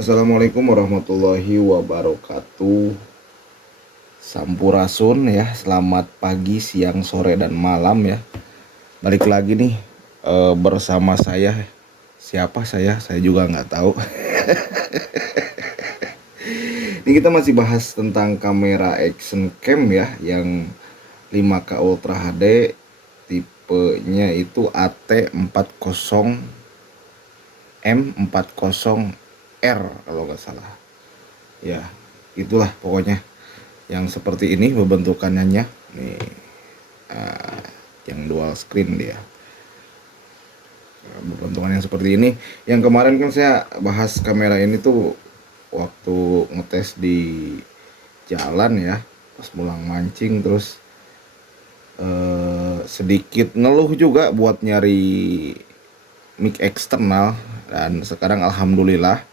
Assalamualaikum warahmatullahi wabarakatuh. Sampurasun ya, selamat pagi, siang, sore, dan malam ya. Balik lagi nih bersama saya. Siapa saya? Saya juga nggak tahu. Ini kita masih bahas tentang kamera action cam ya, yang 5K Ultra HD, tipenya itu AT40M40R kalau nggak salah. Ya, itulah pokoknya. Yang seperti ini pembentukannya nih, yang dual screen dia. Bentukan yang seperti ini. Yang kemarin kan saya bahas kamera ini tuh waktu ngetes di jalan ya, pas pulang mancing, terus sedikit ngeluh juga buat nyari mic eksternal, dan sekarang alhamdulillah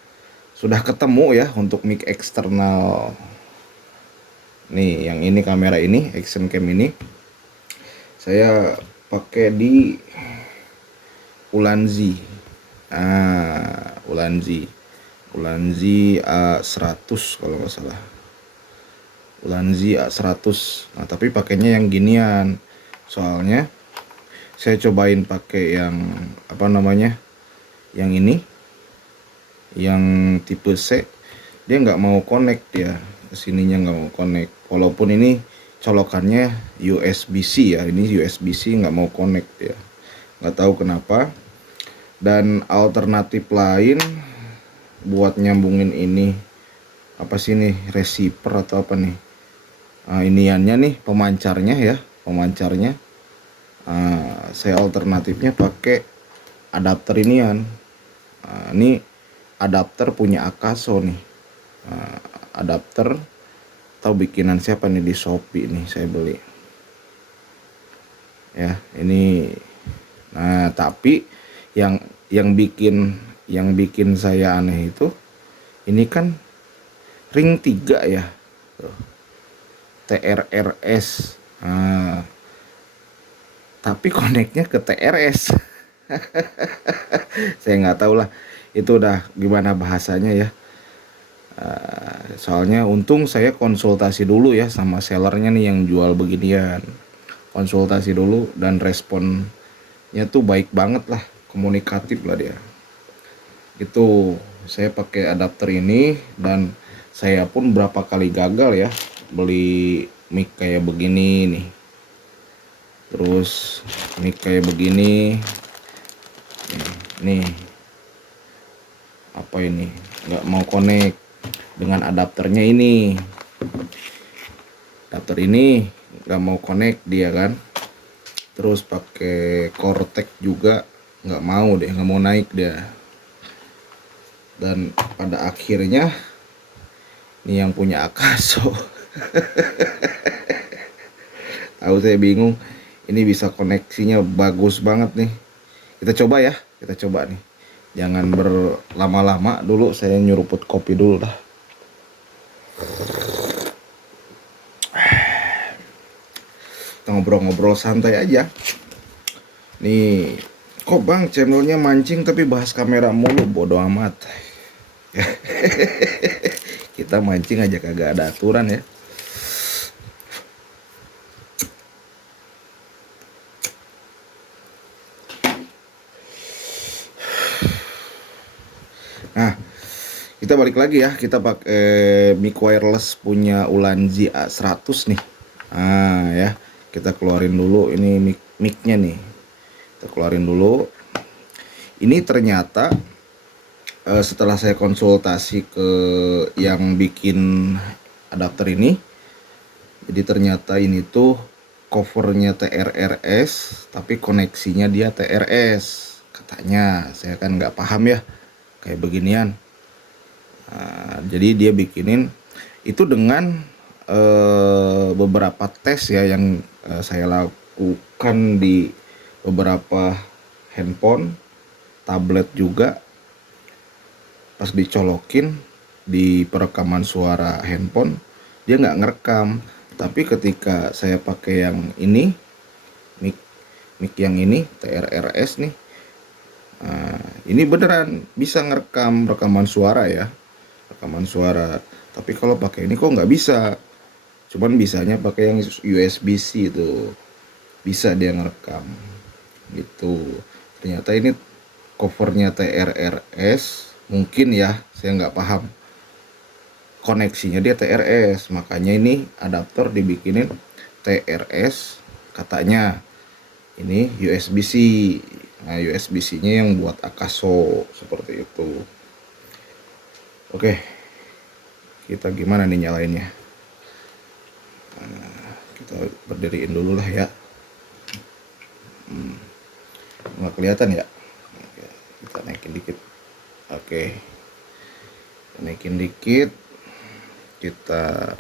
sudah ketemu ya untuk mic eksternal. Nih, yang ini kamera ini, action cam ini saya pakai di Ulanzi. Ulanzi A100 kalau nggak salah. Ulanzi A100. Nah, tapi pakainya yang ginian. Soalnya saya cobain pakai yang apa namanya? Yang ini, yang tipe C, dia nggak mau connect ya. Kesininya nggak mau connect. Walaupun ini colokannya USB-C ya, ini USB-C nggak mau connect ya. Nggak tahu kenapa. Dan alternatif lain buat nyambungin ini, apa sih nih, receiver atau apa nih, iniannya nih, pemancarnya, saya alternatifnya pakai adapter inian. Ini adapter punya Akaso nih, adapter atau bikinan siapa nih, di Shopee nih saya beli ya ini. Nah, tapi yang bikin saya aneh itu, ini kan ring 3 ya, TRRS. Tapi koneknya ke TRS. Saya nggak tahu lah itu udah gimana bahasanya ya. Soalnya untung saya konsultasi dulu ya sama sellernya nih yang jual beginian. Konsultasi dulu, dan responnya tuh baik banget lah, komunikatif lah dia. Itu saya pakai adapter ini, dan saya pun berapa kali gagal ya beli mic kayak begini nih. Terus mic kayak begini nih, apa ini, nggak mau connect dengan adapternya ini. Adapter ini nggak mau connect dia kan. Terus pakai Cortec juga nggak mau deh, nggak mau naik dia. Dan pada akhirnya ini yang punya Akaso. Tahu, saya bingung. Ini bisa koneksinya bagus banget nih. Kita coba nih. Jangan berlama-lama dulu, saya nyuruput kopi dulu dah. Kita ngobrol-ngobrol santai aja. Nih, kok bang channelnya mancing tapi bahas kamera mulu, bodo amat. Kita mancing aja kagak ada aturan ya. Nah, kita balik lagi ya, kita pakai mic wireless punya Ulanzi A100 nih. Ya, kita keluarin dulu ini micnya nih. Kita keluarin dulu. Ini ternyata setelah saya konsultasi ke yang bikin adapter ini, jadi ternyata ini tuh covernya TRRS tapi koneksinya dia TRS katanya. Saya kan nggak paham ya kayak beginian. Jadi dia bikinin itu dengan beberapa tes ya yang saya lakukan di beberapa handphone, tablet juga. Pas dicolokin di perekaman suara handphone, dia nggak ngerekam. Tapi ketika saya pakai yang ini, mic yang ini TRRS nih, ini beneran bisa ngerekam, rekaman suara ya. rekaman suara. Tapi kalau pakai ini kok nggak bisa, cuman bisanya pakai yang USB-C itu, bisa dia ngerekam gitu. Ternyata ini covernya TRRS, mungkin ya, saya nggak paham, koneksinya dia TRS, makanya ini adaptor dibikinin TRS katanya. Ini USB-C. Nah, USB-C-nya yang buat Akaso seperti itu. Oke, kita gimana nih nyalainnya? Nah, kita berdiriin dulu lah ya. Nggak kelihatan ya? Kita naikin dikit. Oke, naikin dikit. Kita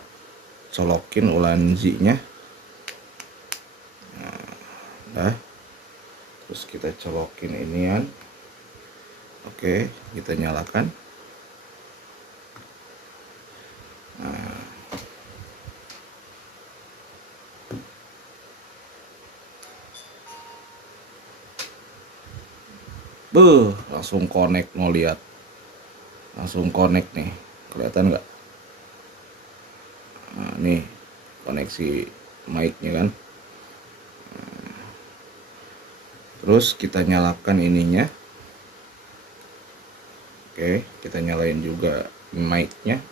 colokin ulanzinya. Nah, terus kita colokin inian. Oke, kita nyalakan. Langsung connect, mau lihat, langsung connect nih, kelihatan nggak? Nah, nih koneksi mic-nya kan. Terus kita nyalakan ininya. Oke, kita nyalain juga mic-nya.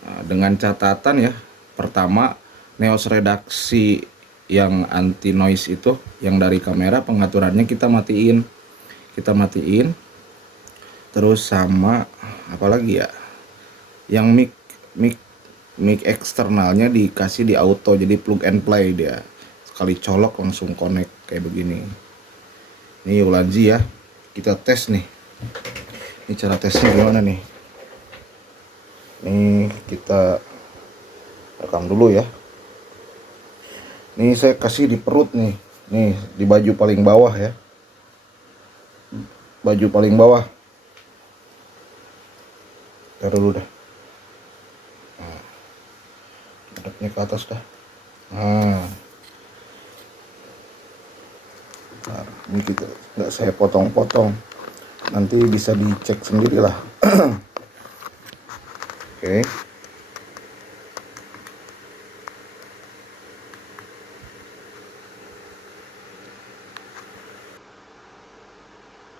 Nah, dengan catatan ya, pertama Neos redaksi yang anti noise itu, yang dari kamera pengaturannya kita matiin. Terus sama apalagi ya, yang mic eksternalnya dikasih di auto, jadi plug and play dia, sekali colok langsung connect kayak begini. Ini Ulanzi ya, kita tes nih. Ini cara tesnya gimana nih? Ini kita rekam dulu ya. Nih saya kasih di perut nih, di baju paling bawah ya, baju paling bawah. Taruh dulu dah. Hadapnya ke atas dah. Nah, ini kita nggak saya potong-potong, nanti bisa dicek sendiri lah. Oke.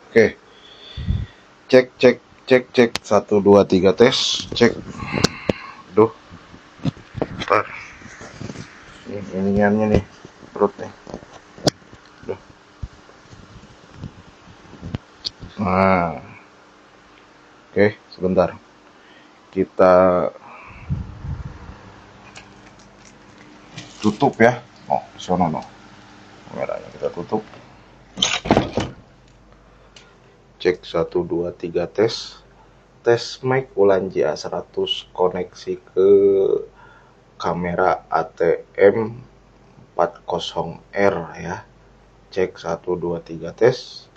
Oke. Cek 1 2 3 tes. Cek. Duh. Ntar. Iniannya nih, perut nih. Duh. Nah. Oke, sebentar. Kita tutup ya. Oh, sono no. Kameranya kita tutup. Cek 1 2 3 tes. Tes mic Ulanzi A100 koneksi ke kamera ATM 40R ya. Cek 1 2 3 tes.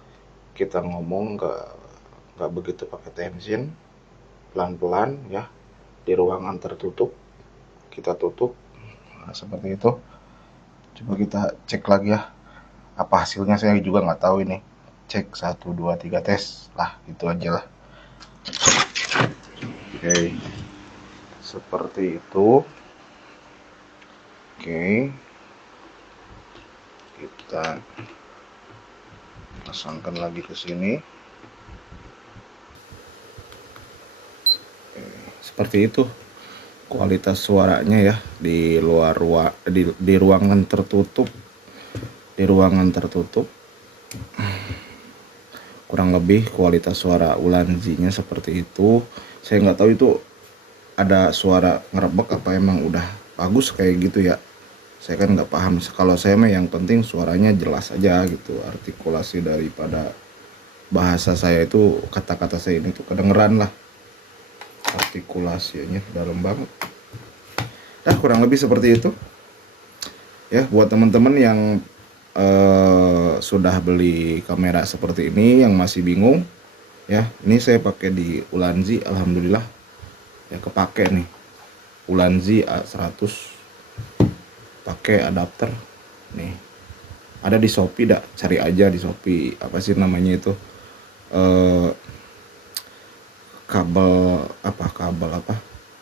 Kita ngomong nggak begitu pakai tension, pelan-pelan ya, di ruangan tertutup. Kita tutup. Nah, seperti itu. Coba kita cek lagi ya, apa hasilnya saya juga nggak tahu ini. Cek 1 2 3 tes lah, itu aja lah. Oke, seperti itu. Oke, kita pasangkan lagi ke sini. Oke, seperti itu kualitas suaranya ya di luar di ruangan tertutup. Di ruangan tertutup kurang lebih kualitas suara Ulanzi-nya seperti itu. Saya nggak tahu itu ada suara ngerebek apa emang udah bagus kayak gitu ya. Saya kan nggak paham. Kalau saya mah yang penting suaranya jelas aja gitu, artikulasi daripada bahasa saya itu, kata-kata saya ini tuh kedengeran lah, artikulasinya dalam banget. Nah, kurang lebih seperti itu ya. Buat teman-teman yang sudah beli kamera seperti ini, yang masih bingung ya, ini saya pakai di Ulanzi, alhamdulillah ya, kepake nih Ulanzi A100 pakai adapter nih. Ada di Shopee dah, cari aja di Shopee, apa sih namanya itu, kabel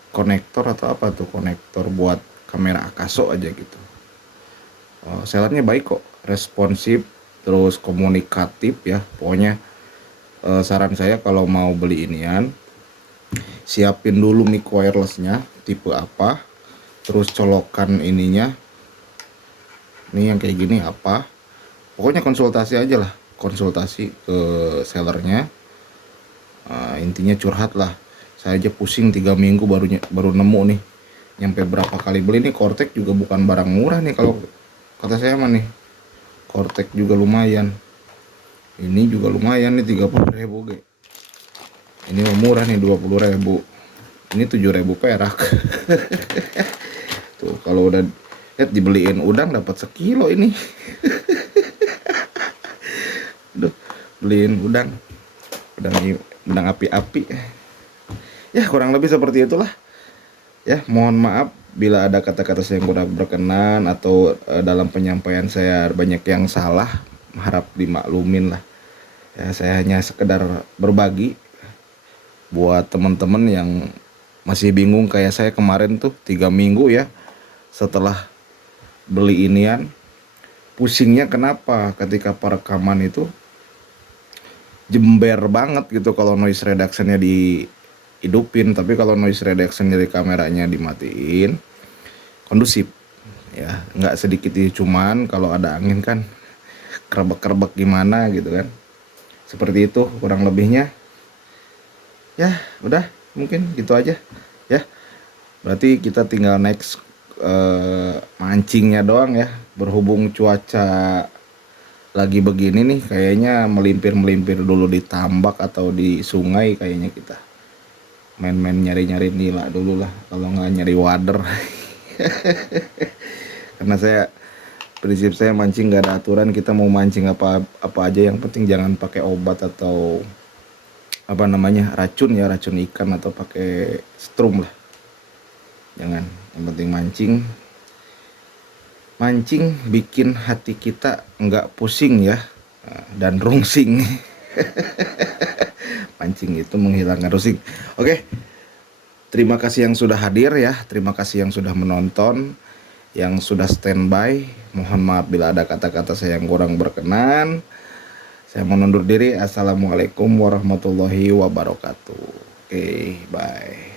konektor atau apa tuh, konektor buat kamera Akaso aja gitu. Sellernya baik kok, responsif, terus komunikatif ya. Pokoknya saran saya kalau mau beli inian, siapin dulu mic wirelessnya tipe apa, terus colokan ininya, ini yang kayak gini apa. Pokoknya konsultasi aja lah, konsultasi ke sellernya. Intinya curhat lah, saya aja pusing 3 minggu baru nemu nih. Nyampe berapa kali beli nih. Cortec juga bukan barang murah nih kalau kata saya mah nih. Cortec juga lumayan, ini juga lumayan nih, 30.000 ge. Ini murah nih 20.000, ini 7.000 perak. Tuh kalau udah lihat dibeliin udang dapat sekilo ini. Duh, beliin udang api-api ya, kurang lebih seperti itulah ya. Mohon maaf bila ada kata-kata saya yang kurang berkenan atau dalam penyampaian saya banyak yang salah, harap dimaklumin lah ya. Saya hanya sekedar berbagi buat teman-teman yang masih bingung kayak saya kemarin tuh 3 minggu ya setelah beli inian. Pusingnya kenapa? Ketika perekaman itu jember banget gitu kalau noise reductionnya dihidupin, tapi kalau noise reduction dari kameranya dimatiin kondusif ya. Nggak sedikit itu, cuman kalau ada angin kan kerebek-kerebek gimana gitu kan. Seperti itu kurang lebihnya ya. Udah mungkin gitu aja ya. Berarti kita tinggal next mancingnya doang ya. Berhubung cuaca lagi begini nih, kayaknya melimpir dulu di tambak atau di sungai. Kayaknya kita main-main nyari-nyari nila dulu lah, kalau nggak nyari wader. Karena prinsip saya mancing nggak ada aturan, kita mau mancing apa aja, yang penting jangan pakai obat atau racun ya, racun ikan, atau pakai strum lah, jangan. Yang penting mancing bikin hati kita nggak pusing ya, dan rungsing. Mancing itu menghilangkan rusing. Oke, terima kasih yang sudah hadir ya, terima kasih yang sudah menonton, yang sudah standby. Mohon maaf bila ada kata-kata saya yang kurang berkenan. Saya mau undur diri. Assalamualaikum warahmatullahi wabarakatuh. Oke, bye.